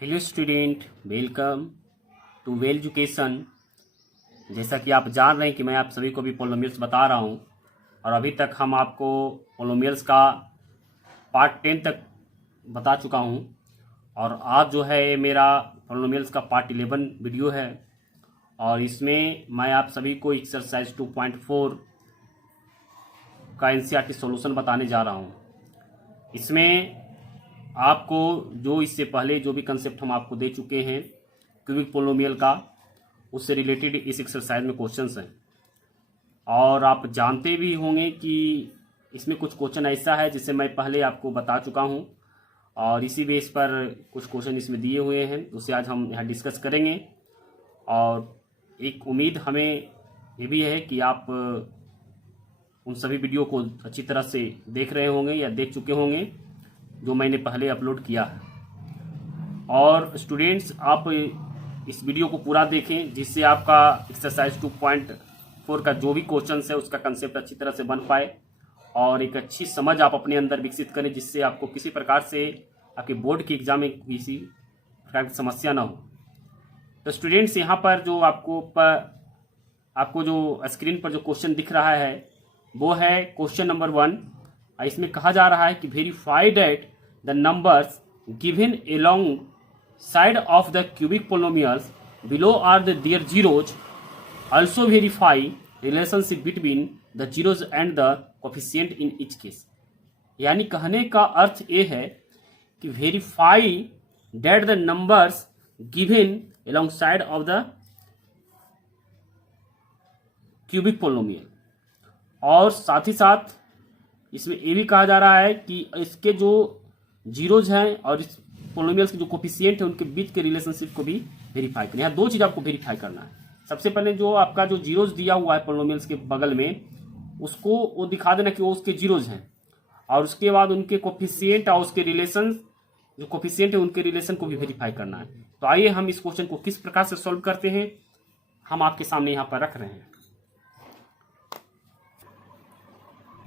Hello student, welcome to Well Education. जैसा कि आप जान रहे हैं कि मैं आप सभी को भी पोलोमियल्स बता रहा हूं और अभी तक हम आपको पोलोमियल्स का पार्ट 10 तक बता चुका हूं और आज जो है ये मेरा पोलोमियल्स का पार्ट 11 वीडियो है और इसमें मैं आप सभी को एक्सरसाइज 2.4 का एनसीईआरटी सॉल्यूशन बताने जा रहा हूं। इसमें आपको जो इससे पहले जो भी कंसेप्ट हम आपको दे चुके हैं क्यूबिक पोलोमियल का, उससे रिलेटेड इस एक्सरसाइज में क्वेश्चंस हैं और आप जानते भी होंगे कि इसमें कुछ क्वेश्चन ऐसा है जिसे मैं पहले आपको बता चुका हूं और इसी बेस पर कुछ क्वेश्चन इसमें दिए हुए हैं, उसे आज हम यहाँ डिस्कस करेंगे। और एक उम्मीद हमें ये भी है कि आप उन सभी वीडियो को अच्छी तरह से देख रहे होंगे या देख चुके होंगे जो मैंने पहले अपलोड किया है। और स्टूडेंट्स, आप इस वीडियो को पूरा देखें जिससे आपका एक्सरसाइज 2.4 का जो भी क्वेश्चन है उसका कंसेप्ट अच्छी तरह से बन पाए और एक अच्छी समझ आप अपने अंदर विकसित करें जिससे आपको किसी प्रकार से आपके बोर्ड के एग्जाम में किसी प्रकार की समस्या ना हो। तो स्टूडेंट्स, यहाँ पर जो आपको जो स्क्रीन पर जो क्वेश्चन दिख रहा है वो है क्वेश्चन नंबर 1। इसमें कहा जा रहा है कि verify that the numbers given alongside of the cubic polynomials below are their zeros, also verify relationship between the zeros and the coefficient in each case। यानी कहने का अर्थ ये है कि verify that the numbers given alongside of the cubic पोलोमियल, और साथ ही साथ इसमें ये भी कहा जा रहा है कि इसके जो जीरोज हैं और इस पोलोमियल्स के जो कोफिशिएंट है उनके बीच के रिलेशनशिप को भी वेरीफाई करना है। यहाँ दो चीज आपको वेरीफाई करना है। सबसे पहले जो आपका जो जीरोज दिया हुआ है पोलोमियल्स के बगल में, उसको वो दिखा देना कि वो उसके जीरोज हैं और उसके बाद उनके कोफिशिएंट और उसके रिलेशन जो कोफिशिएंट है उनके रिलेशन को भी वेरीफाई करना है। तो आइए हम इस क्वेश्चन को किस प्रकार से सॉल्व करते हैं हम आपके सामने यहाँ पर रख रहे हैं।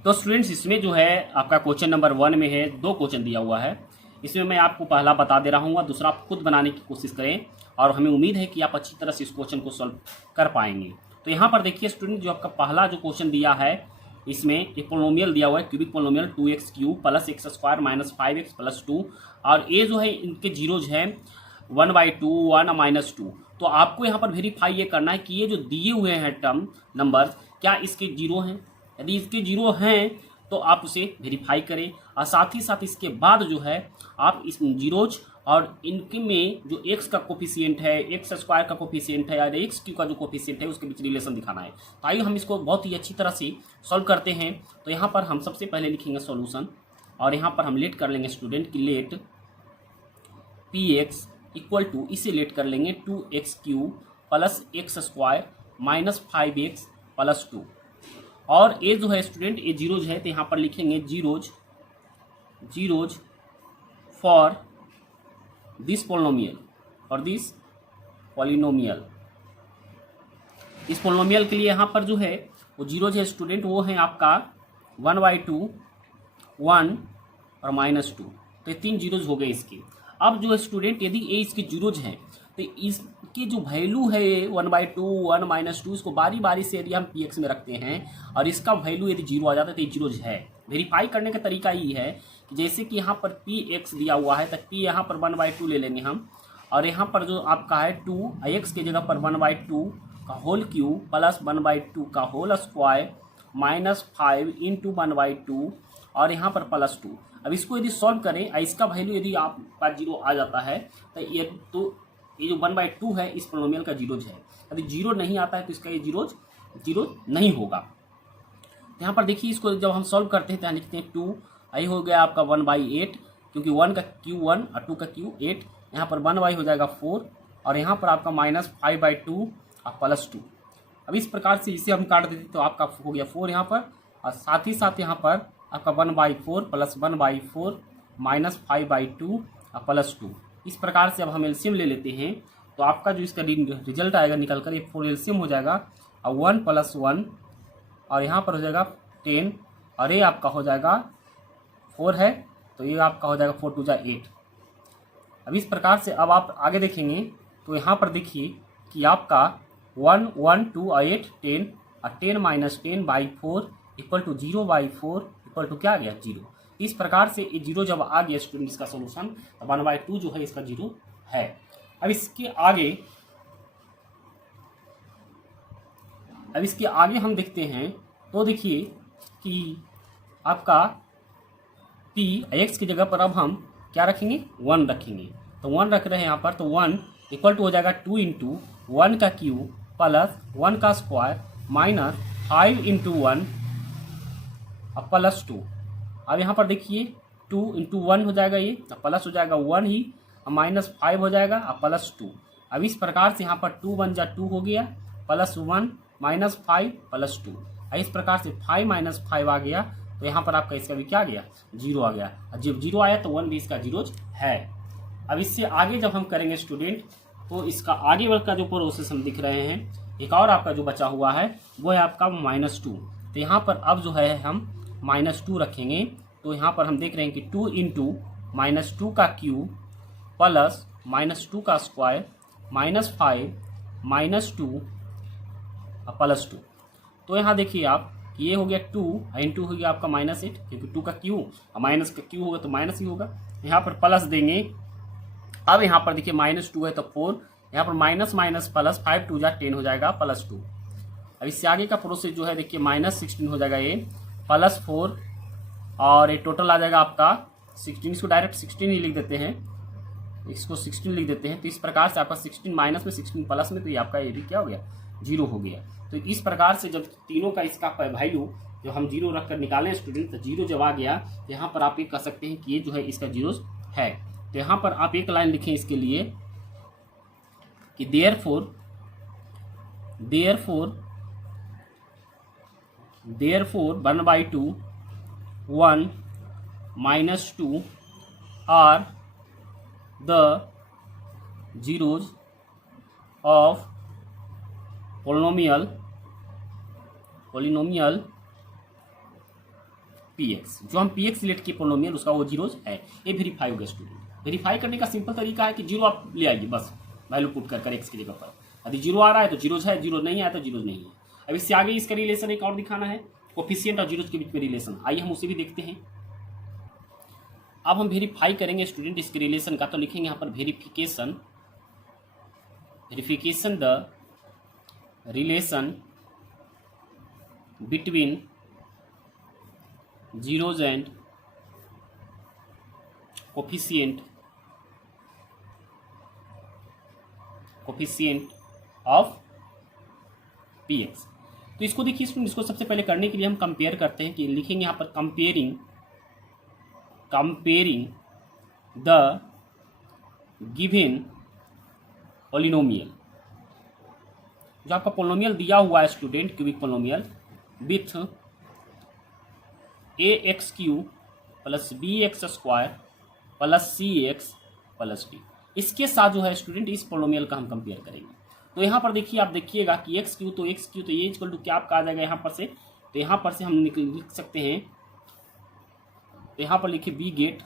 तो स्टूडेंट्स, इसमें जो है आपका क्वेश्चन नंबर 1 में है, दो क्वेश्चन दिया हुआ है। इसमें मैं आपको पहला बता दे रहा हूँ और दूसरा आप खुद बनाने की कोशिश करें और हमें उम्मीद है कि आप अच्छी तरह से इस क्वेश्चन को सॉल्व कर पाएंगे। तो यहाँ पर देखिए स्टूडेंट, जो आपका पहला जो क्वेश्चन दिया है इसमें एक पोलोमियल दिया हुआ है cubic पोलोमियल 2x³ plus x² minus 5x plus 2, और ये जो है इनके जीरोज हैं 1/2 1-2। तो आपको यहाँ पर वेरीफाई ये करना है कि ये जो दिए हुए हैं टर्म नंबर क्या इसके जीरो हैं। यदि इसके जीरो हैं तो आप उसे वेरीफाई करें और साथ ही साथ इसके बाद जो है आप इस जीरोज और इनके में जो x का कोफिशिएंट है, x² का कोफिशिएंट है और x³ का जो कोफिशिएंट है उसके बीच रिलेशन दिखाना है। तो आइए हम इसको बहुत ही अच्छी तरह से सॉल्व करते हैं। तो यहाँ पर हम सबसे पहले लिखेंगे सॉल्यूशन और यहाँ पर हम लेट कर लेंगे स्टूडेंट की लेट px इक्वल टू, इसे लेट कर लेंगे 2x³ plus x² minus 5x plus 2, और ये जो है स्टूडेंट ये जीरोज है तो यहाँ पर लिखेंगे जीरोज फॉर दिस पोलिनोमियल इस पोलिनोमियल के लिए यहाँ पर जो है वो जीरोज है स्टूडेंट, वो है आपका 1/2 1 और -2। तो ये 3 जीरोज हो गए इसके। अब जो है स्टूडेंट यदि ये इसके जीरोज हैं तो इसकी जो वैल्यू है 1/2 1 -2, इसको बारी बारी से यदि हम px में रखते हैं और इसका वैल्यू यदि जीरो आ जाता है तो ये जीरोज है। वेरीफाई करने का तरीका ये है कि जैसे कि यहाँ पर px दिया हुआ है तो p यहाँ पर 1/2 ले लेंगे हम, और यहाँ पर जो आपका है 2 x के जगह पर 1/2 का होल क्यूब प्लस 1/2 का होल स्क्वायर माइनस 5 इंटू 1/2 और यहाँ पर प्लस 2। अब इसको यदि सॉल्व करें, इसका वैल्यू यदि आपका जीरो आ जाता है तो ये जो 1/2 है इस पोलिनोमियल का जीरोज है। यदि जीरो नहीं आता है तो इसका ये जीरो नहीं होगा। यहाँ पर देखिए इसको जब हम सॉल्व करते हैं तो यहाँ लिखते हैं 2, आई हो गया आपका 1/8 क्योंकि 1 का क्यू 1 और 2 का क्यू 8, यहाँ पर 1y हो जाएगा 4 और यहाँ पर आपका माइनस 5/2 और प्लस 2। अब इस प्रकार से इसे हम काट देते तो आपका हो गया 4 यहाँ पर, और साथ ही साथ यहाँ पर आपका 1/4 प्लस 1/4 माइनस 5/2 और प्लस 2। इस प्रकार से अब हम एलसीएम ले लेते हैं तो आपका जो इसका रिजल्ट आएगा निकल कर ये 4 एलसीएम हो जाएगा और 1 + 1 और यहाँ पर हो जाएगा 10 और ये आपका हो जाएगा 4 है तो ये आपका हो जाएगा 4 × 2 = 8। अब इस प्रकार से अब आप आगे देखेंगे तो यहाँ पर देखिए कि आपका 1 1 2 8 10 और 10 minus 10/4 equal to 0/4 equal to क्या आ गया 0। इस प्रकार से ये 0 जब आ गया स्टूडेंट इसका सोल्यूशन तो 1/2 जो है इसका 0 है। अब इसके आगे हम देखते हैं तो देखिए कि आपका p x की जगह पर अब हम क्या रखेंगे 1 रखेंगे। तो 1 रख रहे हैं यहाँ पर, तो 1 इक्वल टू हो जाएगा 2 इंटू 1 का क्यूब प्लस 1 का स्क्वायर माइनस 5 इंटू 1 और प्लस 2। अब यहाँ पर देखिए 2 इंटू 1 हो जाएगा, ये प्लस हो जाएगा 1 ही और माइनस 5 हो जाएगा और प्लस 2। अब इस प्रकार से यहाँ पर 2 1 जा 2 हो गया प्लस 1 माइनस 5 प्लस 2। इस प्रकार से 5 माइनस 5 आ गया तो यहाँ पर आपका इसका भी क्या आ गया 0 आ गया। और जब 0 आया तो 1 भी इसका 0 है। अब इससे आगे जब हम करेंगे स्टूडेंट तो इसका आगे वर्ग का जो प्रोसेस हम दिख रहे हैं, एक और आपका जो बचा हुआ है वो है आपका -2। तो यहाँ पर अब जो है हम -2 रखेंगे। तो यहाँ पर हम देख रहे हैं कि 2 इंटू -2 का क्यूब प्लस -2 का स्क्वायर -5 -2 प्लस 2। तो यहाँ देखिए आप कि ये हो गया 2 इंटू हो गया आपका -8, क्योंकि 2 का क्यू और माइनस का क्यू होगा तो माइनस ही होगा। यहाँ पर प्लस देंगे। अब यहाँ पर देखिए -2 है तो 4, यहाँ पर माइनस माइनस प्लस 5 2 जा 10 हो जाएगा प्लस 2। अब इससे आगे का प्रोसेस जो है देखिए -16 हो जाएगा ये प्लस 4 और ये टोटल आ जाएगा आपका 16। इसको डायरेक्ट 16 ही लिख देते हैं, इसको 16 लिख देते हैं। तो इस प्रकार से आपका 16 माइनस में 16 प्लस में तो ये आपका ये भी क्या हो गया 0 हो गया। तो इस प्रकार से जब तीनों का इसका वैल्यू जो हम 0 रख कर निकालें स्टूडेंट तो 0 जब आ गया यहाँ पर आप ये कह सकते हैं कि ये जो है इसका 0 है। तो यहाँ पर आप एक लाइन लिखें इसके लिए कि therefore 1/2 1 -2 are the zeros of polynomial px। जो हम px सिलेक्ट किए पोलिनोमियल उसका वो जीरोज है। ये वेरीफाई हो गया स्टूडेंट। वेरीफाई करने का सिंपल तरीका है कि 0 आप ले आइए, बस वैल्यू पुट कर x की जगह पर। यदि 0 आ रहा है तो जीरोज है, 0 नहीं आया तो जीरोज नहीं है। अब इससे आगे इसका रिलेशन एक और दिखाना है, कोफिशिएंट और जीरोज के बीच में रिलेशन। आइए हम उसे भी देखते हैं। अब हम वेरीफाई करेंगे स्टूडेंट इसके रिलेशन का। तो लिखेंगे यहाँ पर verification the relation between zeros and coefficient of px। तो इसको देखिए स्टूडेंट, इसको सबसे पहले करने के लिए हम कंपेयर करते हैं कि लिखेंगे यहाँ पर कंपेयरिंग द गिवन पोलिनोमियल। जो आपका पोलिनोमियल दिया हुआ है student cubic polynomial with ax³ plus bx² plus cx plus d, इसके साथ जो है स्टूडेंट इस पोलिनोमियल का हम कंपेयर करेंगे। तो यहाँ पर देखिए आप देखिएगा कि x³ तो ये इक्वल टू क्या आपका आ जाएगा यहाँ पर से। तो यहाँ पर से हम लिख सकते हैं, तो यहाँ पर लिखिए b गेट।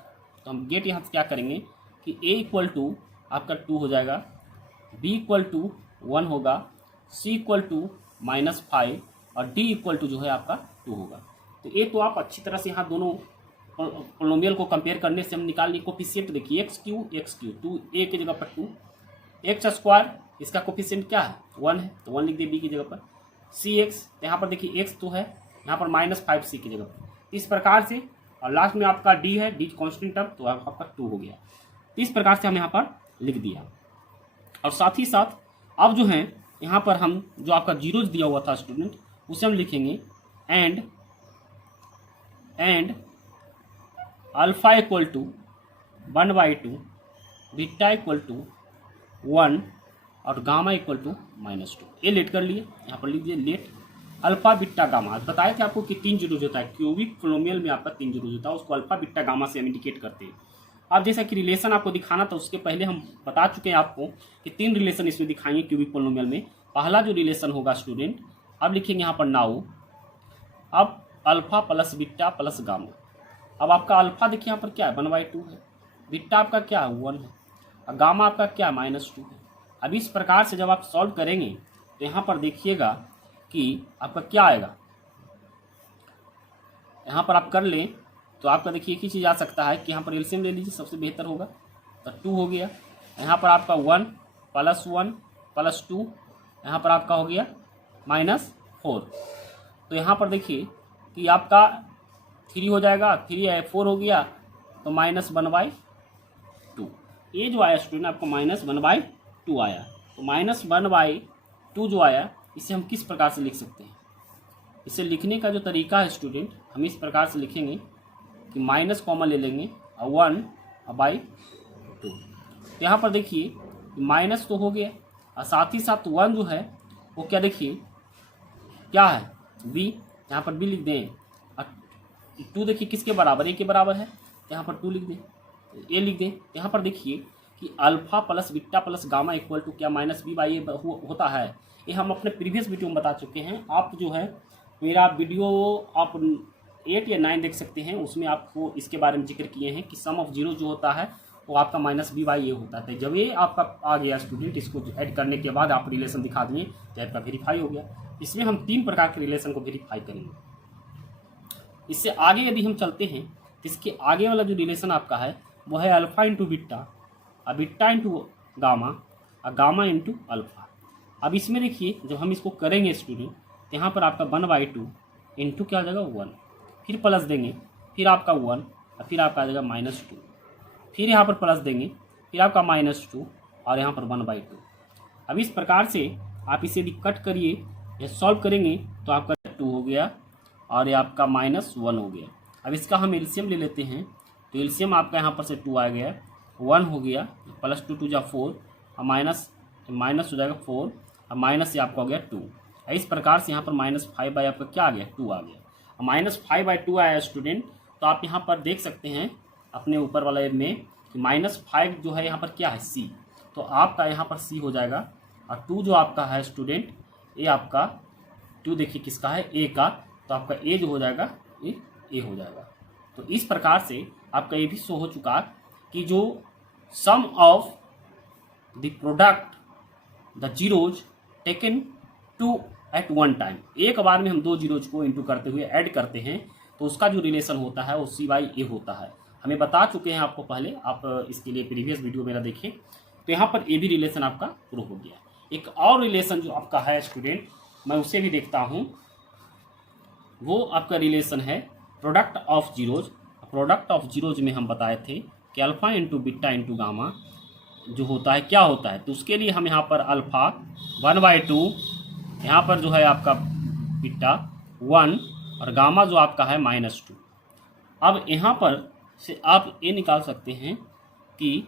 तो हम गेट यहाँ से क्या करेंगे कि a इक्वल टू आपका 2 हो जाएगा, b इक्वल टू 1 होगा, c इक्वल टू -5 और d इक्वल टू जो है आपका 2 होगा। तो ये तो आप अच्छी तरह से यहाँ दोनों पोलिनोमियल को कंपेयर करने से हम निकाल लिए कोफिशिएंट। देखिए x³ 2 a की जगह पर 2, x² इसका कोफिशिएंट क्या है 1 है तो 1 लिख दिए b की जगह पर, cx तो यहाँ पर देखिए x तो है, यहाँ पर -5c की जगह पर। इस प्रकार से और लास्ट में आपका d है, d कांस्टेंट टर्म तो आपका 2 हो गया। तो इस प्रकार से हम यहाँ पर लिख दिया। और साथ ही साथ अब जो है यहाँ पर हम जो आपका जीरोज दिया हुआ था स्टूडेंट उसे हम लिखेंगे and alpha equal to 1/2 beta equal to 1 और गामा इक्वल टू -2। ये लेट कर लिए, यहाँ पर लिख दिए लेट अल्फा बीटा गामा। बताया कि आपको कि 3 जीरोज होता है, क्यूबिक पोलिनोमियल में आपका 3 जीरोज होता है, उसको अल्फा बीटा गामा से हम इंडिकेट करते हैं। अब जैसा कि रिलेशन आपको दिखाना था उसके पहले हम बता चुके हैं आपको कि 3 रिलेशन इसमें दिखाएंगे क्यूबिक पोलिनोमियल में। पहला जो रिलेशन होगा स्टूडेंट, अब लिखेंगे यहाँ पर नाउ अब alpha plus beta plus gamma. अब आपका अल्फा देखिए यहाँ पर क्या है 1/2 है, बीटा आपका क्या है 1 है, और गामा आपका क्या -2 है। अब इस प्रकार से जब आप सॉल्व करेंगे तो यहाँ पर देखिएगा कि आपका क्या आएगा। यहाँ पर आप कर लें तो आपका देखिए एक ही चीज़ आ सकता है कि यहाँ पर एलसीएम ले लीजिए, सबसे बेहतर होगा। तो 2 हो गया, यहाँ पर आपका 1 + 1 + 2, यहाँ पर आपका हो गया -4। तो यहाँ पर देखिए कि आपका 3 हो जाएगा, 3 है 4 हो गया, तो -1/2। ये जो आया स्टूडेंट आपको -1/2 आया। तो -1/2 जो आया, इसे हम किस प्रकार से लिख सकते हैं? इसे लिखने का जो तरीका है स्टूडेंट, हम इस प्रकार से लिखेंगे कि माइनस कॉमन ले लेंगे और 1/2। तो यहाँ पर देखिए माइनस तो हो गया और साथ ही साथ 1 जो है वो क्या देखिए क्या है, b, यहाँ पर b लिख दें। और 2 देखिए किसके बराबर, a के बराबर है, यहाँ पर 2 लिख दें, a लिख दें। यहाँ पर देखिए कि alpha plus beta plus gamma equal to क्या -b/a होता है। ये हम अपने प्रीवियस वीडियो में बता चुके हैं। आप जो है मेरा वीडियो आप 8 या 9 देख सकते हैं, उसमें आपको इसके बारे में जिक्र किए हैं कि सम ऑफ जीरो जो होता है वो आपका -b/a होता है। जब ये आपका आ गया स्टूडेंट, इसको ऐड करने के बाद आप रिलेशन दिखा दिए तो आपका वेरीफाई हो गया। इसमें हम 3 प्रकार के रिलेशन को वेरीफाई करेंगे। इससे आगे यदि हम चलते हैं तो इसके आगे वाला जो रिलेशन आपका है वो है अल्फा इंटू बीटा और बीटा इंटू गामा और गामा इंटू अल्फा। अब इसमें देखिए जब हम इसको करेंगे स्टूडेंट, यहाँ पर आपका 1/2 इंटू क्या हो जाएगा 1, फिर प्लस देंगे, फिर आपका 1 और फिर आपका आ जाएगा -2, फिर यहाँ पर प्लस देंगे, फिर आपका -2 और यहाँ पर 1/2। अब इस प्रकार से आप इसे यदि कट करिए या सॉल्व करेंगे तो आपका 2 हो गया और ये आपका -1 हो गया। अब इसका हम एलसीएम ले लेते हैं, तो एलसीएम आपका यहाँ पर से 2 आ गया, 1 हो गया, +2 2 = 4 और माइनस हो जाएगा 4 और माइनस से आपका हो गया 2। इस प्रकार से यहाँ पर -5 आपका क्या आ गया, 2 आ गया। -5/2 आया स्टूडेंट। तो आप यहाँ पर देख सकते हैं अपने ऊपर वाले में कि -5 जो है यहाँ पर क्या है, C। तो आपका यहाँ पर C हो जाएगा और 2 जो आपका है स्टूडेंट, ये आपका 2 देखिए किसका है, A का। तो आपका A जो हो जाएगा ये A हो जाएगा। तो इस प्रकार से आपका ये भी शो हो चुका कि जो sum of the product the zeros taken 2 at 1 time, एक बार में हम 2 जीरोज को इंटू करते हुए ऐड करते हैं तो उसका जो रिलेशन होता है वो C/A होता है। हमें बता चुके हैं आपको पहले, आप इसके लिए प्रीवियस वीडियो मेरा देखें। तो यहाँ पर ए भी रिलेशन आपका प्रूव हो गया। एक और रिलेशन जो आपका है स्टूडेंट, मैं उसे भी देखता हूँ, वो आपका रिलेशन है product of zeros. Product of zeros में हम बताए थे कि alpha into beta into gamma जो होता है क्या होता है। तो उसके लिए हम यहाँ पर अल्फा 1/2, यहाँ पर जो है आपका बीटा 1 और गामा जो आपका है -2। अब यहाँ पर से आप ये निकाल सकते हैं कि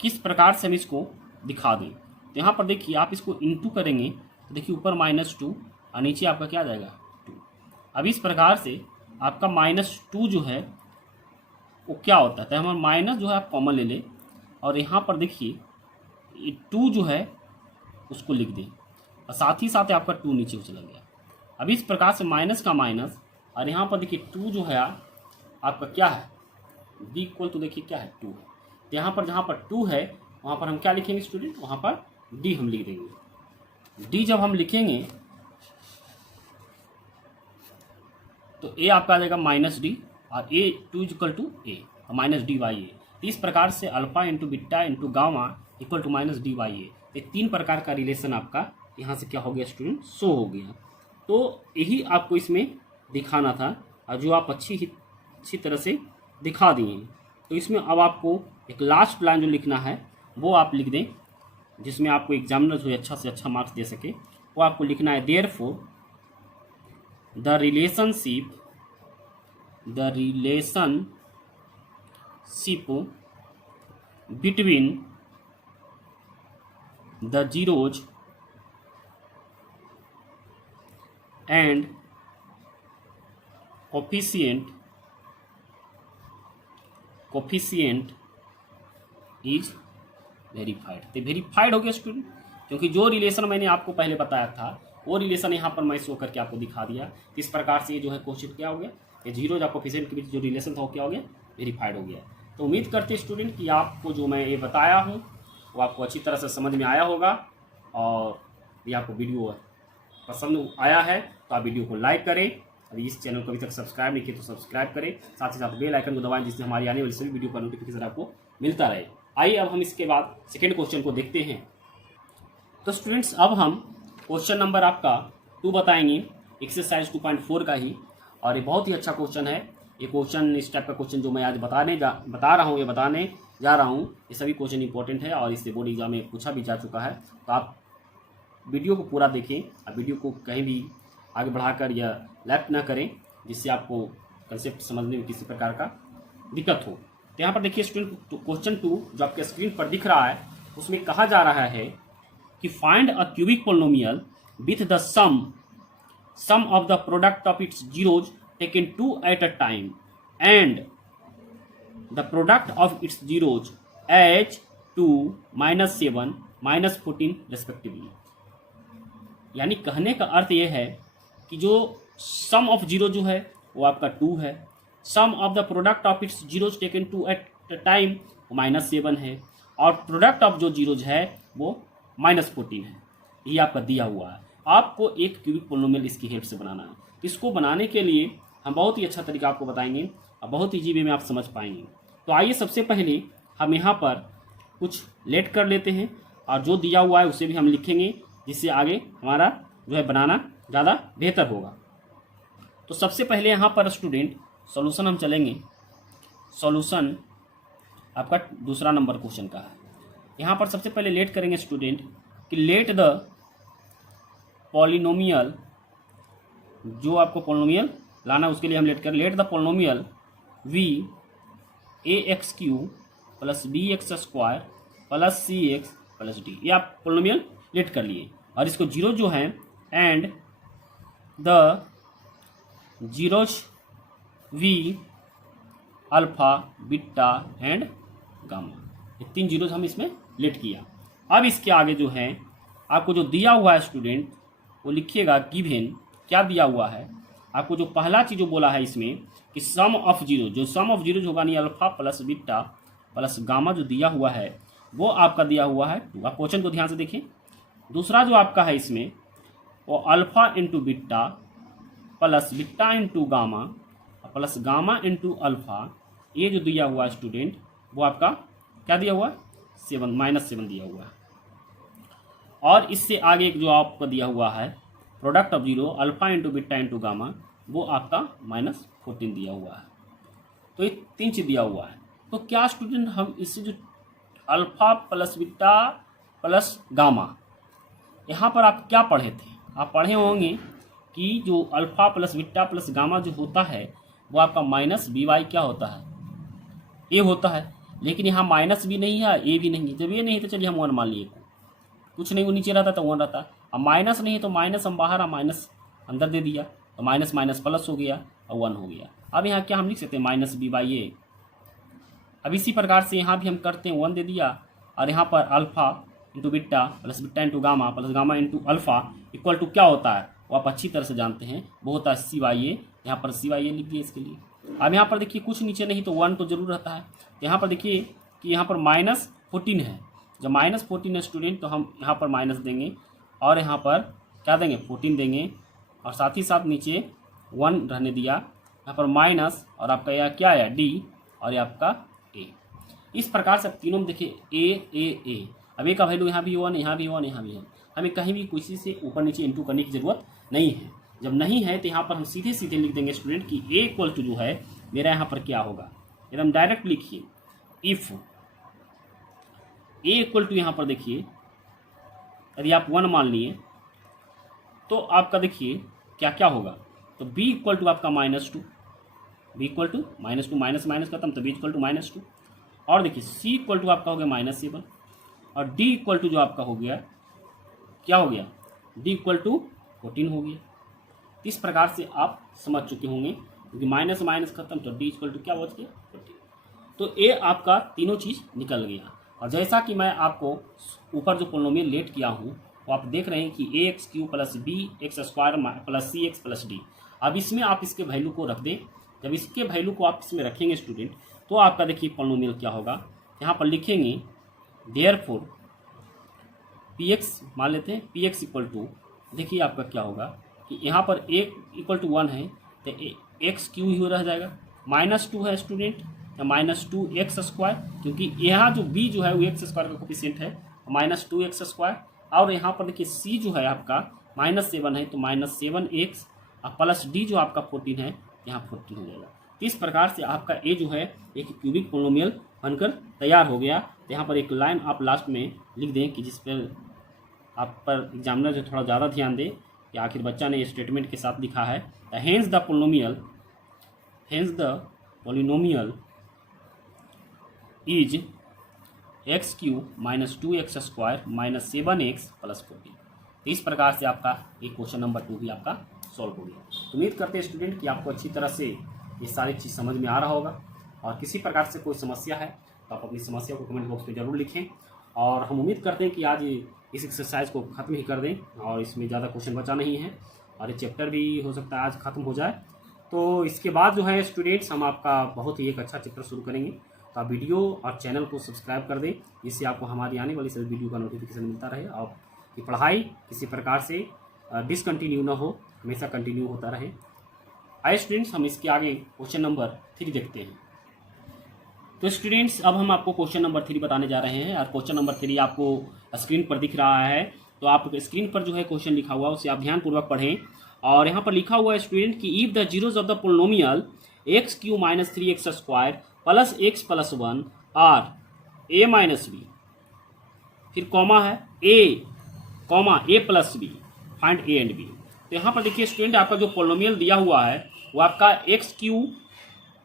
किस प्रकार से हम इसको दिखा दें। तो यहाँ पर देखिए आप इसको इंटू करेंगे तो देखिए ऊपर -2 और नीचे आपका क्या आ जाएगा 2। अब इस प्रकार से आपका -2 जो है वो क्या होता है, तो हमारा माइनस जो है आप कॉमन ले लें और यहाँ पर देखिए ये 2 जो है उसको लिख दें और साथ ही साथ आपका 2 नीचे चला गया। अब इस प्रकार से माइनस का माइनस और यहाँ पर देखिए 2 जो है आपका क्या है, b = तो देखिए क्या है 2 है। तो यहाँ पर जहाँ पर 2 है वहाँ पर हम क्या लिखेंगे स्टूडेंट, वहाँ पर d हम लिख देंगे। d जब हम लिखेंगे तो a आपका आ जाएगा -d और a2 = a और -d/a। इस प्रकार से alpha into beta into gamma equal to -d/a। ये 3 प्रकार का रिलेशन आपका यहाँ से क्या हो गया स्टूडेंट, शो हो गया। तो यही आपको इसमें दिखाना था और जो आप अच्छी तरह से दिखा दिए हैं। तो इसमें अब आपको एक लास्ट प्लान जो लिखना है वो आप लिख दें, जिसमें आपको एग्जामिनर जो अच्छा से अच्छा मार्क्स दे सके। वो आपको लिखना है therefore the relationship between the zeros and coefficient is verified. तो वेरीफाइड हो गया स्टूडेंट, क्योंकि जो रिलेशन मैंने आपको पहले बताया था वो रिलेशन यहाँ पर मैं शो करके आपको दिखा दिया। इस प्रकार से ये जो है क्वेश्चन क्या हो गया, ये जीरोज और कोफिशिएंट के बीच जो रिलेशन था वो क्या हो गया, वेरीफाइड हो गया। तो उम्मीद करते हैं स्टूडेंट कि आपको जो मैं ये बताया हूँ वो आपको अच्छी तरह से समझ में आया होगा, और ये आपको वीडियो पसंद आया है तो आप वीडियो को लाइक करें, और इस चैनल को अभी तक सब्सक्राइब नहीं किया तो सब्सक्राइब करें, साथ ही साथ बेल आइकन को दबाएं जिससे हमारी आने वाली सभी वीडियो का नोटिफिकेशन आपको मिलता रहे। आइए अब हम इसके बाद सेकेंड क्वेश्चन को देखते हैं। तो स्टूडेंट्स अब हम क्वेश्चन नंबर आपका 2 बताएंगे, एक्सरसाइज 2.4 का ही, और ये बहुत ही अच्छा क्वेश्चन है। ये क्वेश्चन, इस टाइप का क्वेश्चन जो मैं आज बताने जा रहा हूँ, ये सभी क्वेश्चन इंपॉर्टेंट है और इससे बोर्ड एग्जाम में पूछा भी जा चुका है। तो आप वीडियो को पूरा देखें, आप वीडियो को कहीं भी आगे बढ़ाकर या लेफ्ट ना करें, जिससे आपको कंसेप्ट समझने में किसी प्रकार का दिक्कत हो। तो यहाँ पर देखिए स्टूडेंट, क्वेश्चन 2 जो आपके स्क्रीन पर दिख रहा है, उसमें कहा जा रहा है कि find a cubic polynomial with the sum of the product of its zeros taken 2 at a time and the product of its zeros as 2, -7, -14 respectively. यानी कहने का अर्थ यह है कि जो सम ऑफ जीरो जो है वो आपका 2 है, sum of the product of its zeros taken 2 at a time -7 है, और प्रोडक्ट ऑफ जो जीरोज है वो -14 है। ये आपका दिया हुआ है। आपको एक क्यूबिक पोलिनोमियल इसकी हेल्प से बनाना है। इसको बनाने के लिए हम बहुत ही अच्छा तरीका आपको बताएंगे और बहुत ईजी वे में आप समझ पाएंगे। तो आइए सबसे पहले हम यहाँ पर कुछ लेट कर लेते हैं, और जो दिया हुआ है उसे भी हम लिखेंगे, जिससे आगे हमारा जो है बनाना ज़्यादा बेहतर होगा। तो सबसे पहले यहाँ पर स्टूडेंट सॉल्यूशन हम चलेंगे। सॉल्यूशन आपका दूसरा नंबर क्वेश्चन का है। यहाँ पर सबसे पहले लेट करेंगे स्टूडेंट कि लेट द पॉलिनोमियल, जो आपको पॉलिनोमियल लाना उसके लिए हम लेट कर, let the polynomial v ax³ + bx² + cx + d। ये आप पॉलिनोमियल लेट कर लिए, और इसको जीरो जो है and the zeros v alpha, beta and gamma, ये 3 जीरोज हम इसमें लेट किया। अब इसके आगे जो है आपको जो दिया हुआ है स्टूडेंट वो लिखिएगा गिवन। क्या दिया हुआ है आपको? जो पहला चीज़ जो बोला है इसमें कि सम ऑफ जीरो, जो सम ऑफ जीरो होगा, नहीं alpha plus beta plus gamma जो दिया हुआ है वो आपका दिया हुआ है 2। आप क्वेश्चन को ध्यान से देखिए। दूसरा जो आपका है इसमें वो alpha into beta plus beta into gamma plus gamma into alpha, ये जो दिया हुआ है स्टूडेंट वो आपका क्या दिया हुआ है? 7, -7 दिया हुआ है। और इससे आगे एक जो आपका दिया हुआ है product of zero alpha into beta into gamma, वो आपका -14 दिया हुआ है। तो ये 3 चीज़ दिया हुआ है। तो क्या स्टूडेंट हम इससे जो alpha plus beta plus gamma, यहाँ पर आप क्या पढ़े थे? आप पढ़े होंगे कि जो alpha plus beta plus gamma जो होता है वो आपका -by क्या होता है? a होता है। लेकिन यहाँ -b नहीं है, a भी नहीं है। जब ये नहीं तो चलिए हम 1 मान लिए, कुछ नहीं, वो नीचे रहता तो 1 रहता। अब माइनस नहीं है तो माइनस हम बाहर, माइनस अंदर दे दिया तो माइनस माइनस प्लस हो गया और 1 हो गया। अब यहाँ क्या हम लिख सकते हैं? -b/a। अब इसी प्रकार से यहाँ भी हम करते हैं, 1 दे दिया, और यहाँ पर alpha into beta plus beta into gamma plus gamma into alpha equal to क्या होता है वो आप अच्छी तरह से जानते हैं, वो होता है c/a। यहाँ पर c/a लिख दिया इसके लिए। अब यहाँ पर देखिए कुछ नीचे नहीं तो 1 तो जरूर रहता है। तो यहाँ पर देखिए कि यहाँ पर -14 है। जब -14 है स्टूडेंट तो हम यहाँ पर माइनस देंगे और यहाँ पर क्या देंगे? 14 देंगे, और साथ ही साथ नीचे 1 रहने दिया, यहाँ पर माइनस, और आपका यह क्या है? d, और ये आपका a। इस प्रकार से आप तीनों में देखिए a। अब a का वैल्यू यहाँ भी 1, यहाँ भी 1, यहाँ भी 1। हमें कहीं भी किसी से ऊपर नीचे इंटू करने की जरूरत नहीं है। जब नहीं है तो यहाँ पर हम सीधे सीधे लिख देंगे स्टूडेंट कि a इक्वल टू जो है मेरा यहाँ पर क्या होगा, एकदम डायरेक्ट लिखिए। इफ़ a इक्वल टू यहाँ पर देखिए, यदि आप 1 मान लिए तो आपका देखिए क्या क्या होगा। तो b इक्वल टू आपका -2, b equal to -2, minus minus खत्म, तो b इक्वल टू -2। और देखिए c इक्वल टू आपका हो गया -7, और d इक्वल टू जो आपका हो गया क्या हो गया? d इक्वल टू 14 हो गया। इस प्रकार से आप समझ चुके होंगे, क्योंकि माइनस माइनस खत्म तो d इक्वल टू क्या बच गया? 14। तो a आपका तीनों चीज़ निकल गया। और जैसा कि मैं आपको ऊपर जो पोलिनोमियल लेट किया हूँ वो आप देख रहे हैं कि ax³ + bx² + cx + d। अब इसमें आप इसके वैल्यू को रख दें। जब इसके वैल्यू को आप इसमें रखेंगे स्टूडेंट तो आपका देखिए पोलिनोमियल क्या होगा, यहाँ पर लिखेंगे देयरफॉर पी एक्स मान लेते हैं, पी एक्स इक्वल टू, देखिए आपका क्या होगा कि यहाँ पर ए इक्वल टू 1 है तो एक्स क्यू ही रह जाएगा, -2 है स्टूडेंट, या -2x², क्योंकि यहाँ जो b जो है वो x² का कोफिशिएंट है, -2x², और यहाँ पर देखिए c जो है आपका -7 है तो -7x, और प्लस d जो आपका 14 है, यहाँ 14 हो जाएगा। तो इस प्रकार से आपका a जो है एक क्यूबिक पोलिनोमियल बनकर तैयार हो गया। तो यहाँ पर एक लाइन आप लास्ट में लिख दें कि जिस पर आप पर एग्जामिनर जो थोड़ा ज़्यादा ध्यान दे कि आखिर बच्चा ने स्टेटमेंट के साथ लिखा है, hence the polynomial is x³ -2x² -7x + 14। तो इस प्रकार से आपका एक क्वेश्चन नंबर 2 भी आपका सॉल्व हो गया। उम्मीद करते हैं स्टूडेंट कि आपको अच्छी तरह से ये सारी चीज़ समझ में आ रहा होगा, और किसी प्रकार से कोई समस्या है तो आप अपनी समस्या को कमेंट बॉक्स में ज़रूर लिखें, और हम उम्मीद करते हैं कि आज इस एक्सरसाइज को ख़त्म ही कर दें, और इसमें ज़्यादा क्वेश्चन बचा नहीं है, और ये चैप्टर भी हो सकता है आज ख़त्म हो जाए। तो इसके बाद जो है स्टूडेंट्स हम आपका बहुत ही एक अच्छा चैप्टर शुरू करेंगे। तो आप वीडियो और चैनल को सब्सक्राइब कर दें, जिससे आपको हमारी आने वाली सभी वीडियो का नोटिफिकेशन मिलता रहे, और कि पढ़ाई किसी प्रकार से डिसकंटिन्यू ना हो, हमेशा कंटिन्यू होता रहे। आइए स्टूडेंट्स हम इसके आगे क्वेश्चन नंबर 3 देखते हैं। तो स्टूडेंट्स अब हम आपको क्वेश्चन नंबर 3 बताने जा रहे हैं, और क्वेश्चन नंबर 3 आपको स्क्रीन पर दिख रहा है। तो आप स्क्रीन पर जो है क्वेश्चन लिखा हुआ है उसे आप ध्यानपूर्वक पढ़ें। और यहाँ पर लिखा हुआ है स्टूडेंट कि if the zeros of the polynomial x³ - 3x² + x + 1 are a - b, फिर कॉमा है a, a + b, find a and b। तो यहाँ पर देखिए स्टूडेंट आपका जो पोलिनोमियल दिया हुआ है वो आपका x³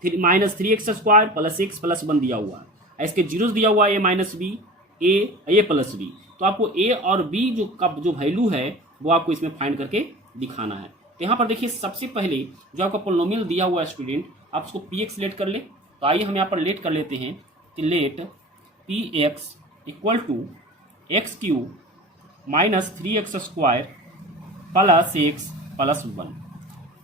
फिर -3x² + x + 1 दिया हुआ है, इसके जीरोस दिया हुआ है a - b, a + b। तो आपको a और b जो वैल्यू है वो आपको इसमें फाइंड करके दिखाना है। तो यहाँ पर देखिए सबसे पहले जो आपका पोलिनोमियल दिया हुआ है स्टूडेंट, आप उसको px लेट कर ले। तो आइए हम यहाँ पर लेट कर लेते हैं कि let px equal to x³ - 3x² + x + 1।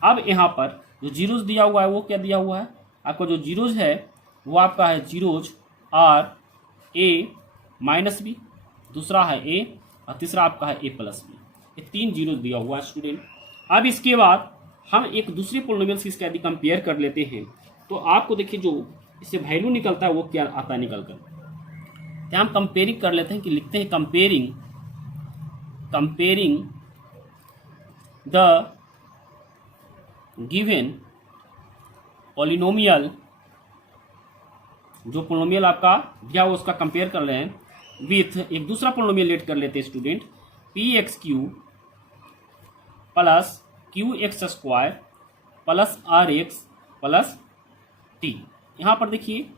अब यहाँ पर जो जीरोज दिया हुआ है वो क्या दिया हुआ है, आपका जो जीरोज है वो आपका है जीरोज r a - b, दूसरा है a, और तीसरा आपका है a + b। ये 3 जीरोज दिया हुआ है स्टूडेंट। अब इसके बाद हम एक दूसरे पोलिनोमियल से इसका यदि कंपेयर कर लेते हैं तो आपको देखिए जो इससे वैल्यू निकलता है वो क्या आता है निकल कर। तो हम कंपेयरिंग कर लेते हैं कि लिखते हैं कंपेयरिंग द गिवन पोलिनोमियल, जो पोलिनोमियल आपका दिया हुआ उसका कंपेयर कर रहे हैं विथ एक दूसरा पोलिनोमियल लेट कर लेते हैं student px³ + qx² + rx + t। यहाँ पर देखिए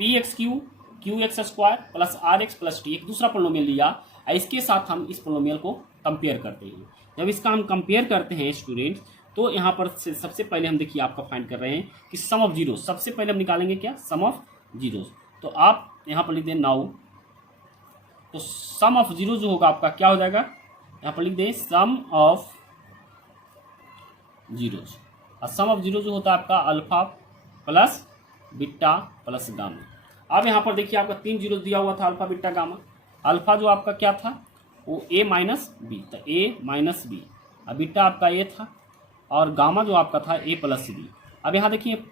px³ qx² + rx + t एक दूसरा पोलिनोमियल लिया, इसके साथ हम इस पोलिनोमियल को कंपेयर करते हैं। जब इसका हम कंपेयर करते हैं स्टूडेंट तो यहाँ पर सबसे पहले हम देखिए आपका फाइंड कर रहे हैं कि सम ऑफ जीरोस, सबसे पहले हम निकालेंगे क्या, सम ऑफ जीरोस। तो आप यहाँ पर लिख दें नाउ, तो सम ऑफ जीरो जो होगा आपका क्या हो जाएगा, यहाँ पर लिख दें सम ऑफ जीरोज, और सम ऑफ जीरो जो होता है आपका alpha plus beta plus gamma. अब यहाँ पर देखिए आपका 3 जीरो दिया हुआ था, अल्फा बीटा गामा। अल्फा जो आपका क्या था वो a - b, तो a - b, अब बीटा आपका a था, और गामा जो आपका था a + b। अब यहाँ देखिए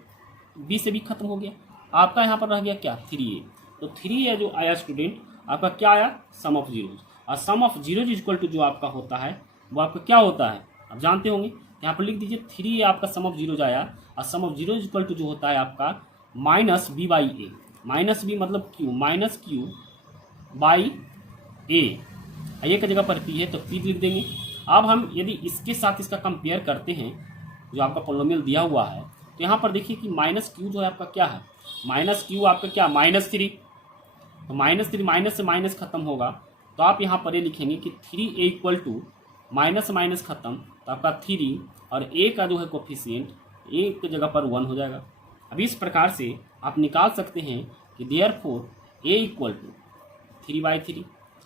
b से b खत्म हो गया, आपका यहाँ पर रह गया क्या 3a। तो 3a जो आया स्टूडेंट आपका क्या आया, सम ऑफ जीरोज। और sum of zeros equal to जो आपका होता है वो आपका क्या होता है आप जानते होंगे, यहाँ पर लिख दीजिए 3a आपका सम ऑफ जीरोज आया, और sum of zeros equal to जो होता है आपका -b/a, -b मतलब q, -q/a, a की जगह पर p है तो p लिख देंगे। अब हम यदि इसके साथ इसका कंपेयर करते हैं जो आपका पोलिनोमियल दिया हुआ है, तो यहाँ पर देखिए कि -q जो है आपका क्या है, -q आपका क्या -3, तो -3 माइनस से माइनस खत्म होगा, तो आप यहाँ पर ये लिखेंगे कि 3a इक्वल टू माइनस खत्म, तो आपका 3 और a का जो है कोफिशिएंट a की जगह पर 1 हो जाएगा। अब इस प्रकार से आप निकाल सकते हैं कि देयरफॉर a इक्वल टू 3/3,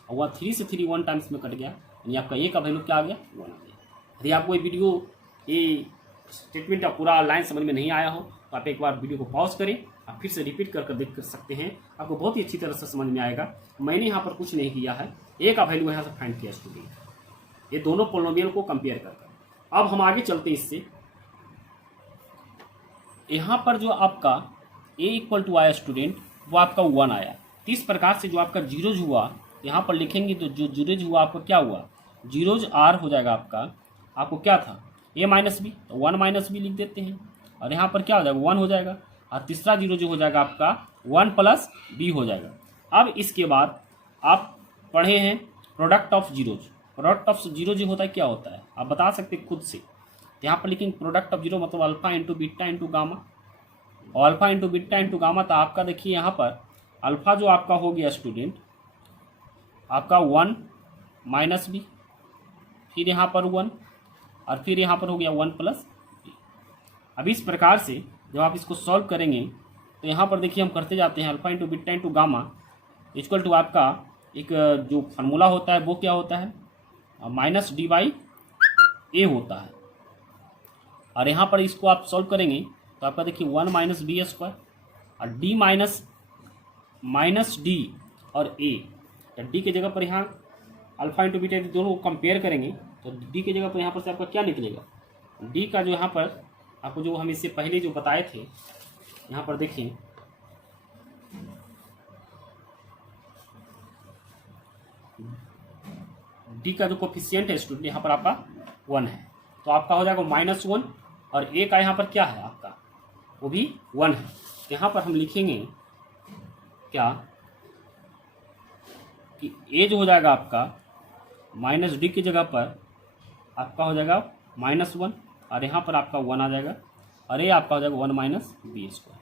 और वह 3 से 3 1 टाइम्स में कट गया, यानी आपका a का वैल्यू क्या आ गया 1 आ गया। यदि आपको ये वीडियो ये स्टेटमेंट का पूरा लाइन समझ में नहीं आया हो तो आप एक बार वीडियो को पॉज करें आप फिर से रिपीट कर देख सकते हैं, आपको बहुत ही अच्छी तरह से समझ में आएगा। मैंने यहाँ पर कुछ नहीं किया है, ए का वैल्यू यहाँ से फाइंड किया स्टूडेंट, ये दोनों पोलिनोमियल को कंपेयर करके। अब हम आगे चलते हैं इससे। यहाँ पर जो आपका ए इक्वल टू आया स्टूडेंट, वो आपका 1 आया। तो इस प्रकार से जो आपका जीरोज हुआ यहाँ पर लिखेंगे तो जो जीरोज हुआ आपका क्या हुआ, जीरोज आर हो जाएगा आपका। आपको क्या था ए माइनस बी, तो 1 माइनस बी लिख देते हैं, और यहाँ पर क्या हो जाएगा 1 हो जाएगा, और तीसरा जीरो जो हो जाएगा आपका 1 प्लस बी हो जाएगा। अब इसके बाद आप पढ़े हैं product of zeros. Product of zero जो होता है क्या होता है आप बता सकते खुद से। यहाँ पर लिखेंगे प्रोडक्ट ऑफ जीरो मतलब alpha into beta into gamma, और alpha into beta into gamma. तो आपका देखिए यहाँ पर अल्फा जो आपका हो गया स्टूडेंट आपका 1 माइनस बी, फिर यहाँ पर 1, और फिर यहाँ पर हो गया 1 प्लस बी। अब इस प्रकार से जब आप इसको सॉल्व करेंगे तो यहाँ पर देखिए हम करते जाते हैं, alpha into beta into gamma equal to आपका एक जो फार्मूला होता है वो क्या होता है, माइनस डी बाई ए होता है। और यहाँ पर इसको आप सॉल्व करेंगे तो आपका देखिए 1 माइनस बी स्क्वायर, और डी माइनस डी और ए। तो डी के जगह पर यहाँ अल्फा इंटू बीटा दोनों को कंपेयर करेंगे तो डी के जगह पर यहाँ पर से आपका क्या निकलेगा, डी का जो यहाँ पर आपको जो हम इससे पहले जो बताए थे, यहाँ पर देखिए डी का जो कोफिशिएंट है स्टूडेंट यहाँ पर आपका 1 है, तो आपका हो जाएगा -1, और ए का यहाँ पर क्या है आपका वो भी 1 है। यहाँ पर हम लिखेंगे क्या कि ए जो हो जाएगा आपका माइनस डी की जगह पर आपका हो जाएगा -1, और यहाँ पर आपका 1 आ जाएगा, और ये आपका हो जाएगा 1 माइनस बी स्क्वायर।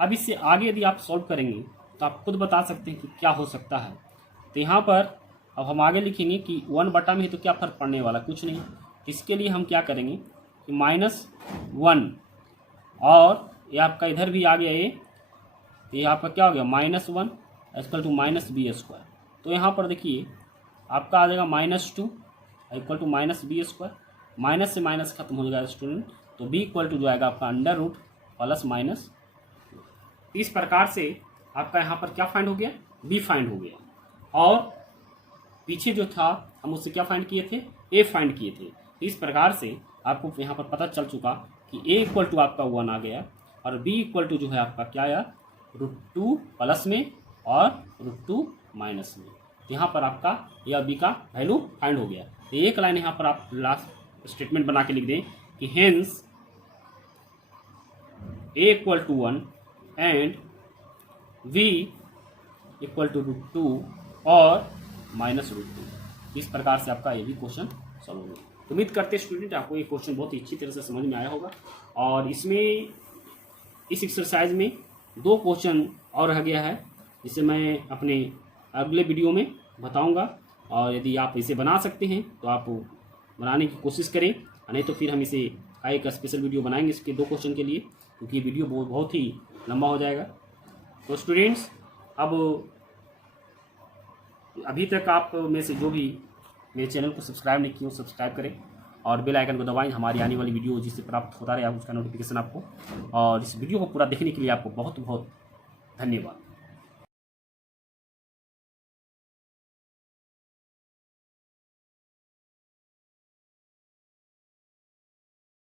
अब इससे आगे यदि आप सॉल्व करेंगे तो आप खुद बता सकते हैं कि क्या हो सकता है। तो यहाँ पर अब हम आगे लिखेंगे कि 1 बटा में है तो क्या फर्क पड़ने वाला, कुछ नहीं। इसके लिए हम क्या करेंगे कि -1, और ये आपका इधर भी आ गया ये, तो ये आपका क्या हो गया -1 equal to minus B square. तो यहाँ पर देखिए आपका आ जाएगा -2 equal to minus B square, minus से माइनस खत्म हो जाएगा स्टूडेंट, तो बी इक्वल टू जो आएगा आपका अंडर रूट प्लस माइनस। इस प्रकार से आपका यहाँ पर क्या फाइंड हो गया, बी फाइंड हो गया, और पीछे जो था हम उससे क्या फाइंड किए थे, ए फाइंड किए थे। इस प्रकार से आपको यहाँ पर पता चल चुका कि ए इक्वल टू आपका 1 आ गया, और बी इक्वल टू जो है आपका क्या आया √2 प्लस में और √2 माइनस में। यहाँ पर आपका ए और बी का वैल्यू फाइंड हो गया। तो एक लाइन यहाँ पर आप लास्ट स्टेटमेंट बना के लिख दें कि hence A equal to 1 and B equal to √2 और -√2। इस प्रकार से आपका ये भी क्वेश्चन सॉल्व हो गया। उम्मीद करते हैं स्टूडेंट आपको ये क्वेश्चन बहुत ही अच्छी तरह से समझ में आया होगा, और इसमें इस एक्सरसाइज में 2 क्वेश्चन और रह गया है, जिसे मैं अपने अगले वीडियो में बताऊंगा। और यदि आप इसे बना सकते हैं तो आप बनाने की कोशिश करें, नहीं तो फिर हम इसे एक स्पेशल वीडियो बनाएंगे इसके 2 क्वेश्चन के लिए, क्योंकि वीडियो बहुत ही लंबा हो जाएगा। तो स्टूडेंट्स अब अभी तक आप में से जो भी मेरे चैनल को सब्सक्राइब नहीं किए सब्सक्राइब करें, और बेल आइकन को दबाएं, हमारी आने वाली वीडियो जिससे प्राप्त होता रहे उसका नोटिफिकेशन आपको। और इस वीडियो को पूरा देखने के लिए आपको बहुत बहुत धन्यवाद।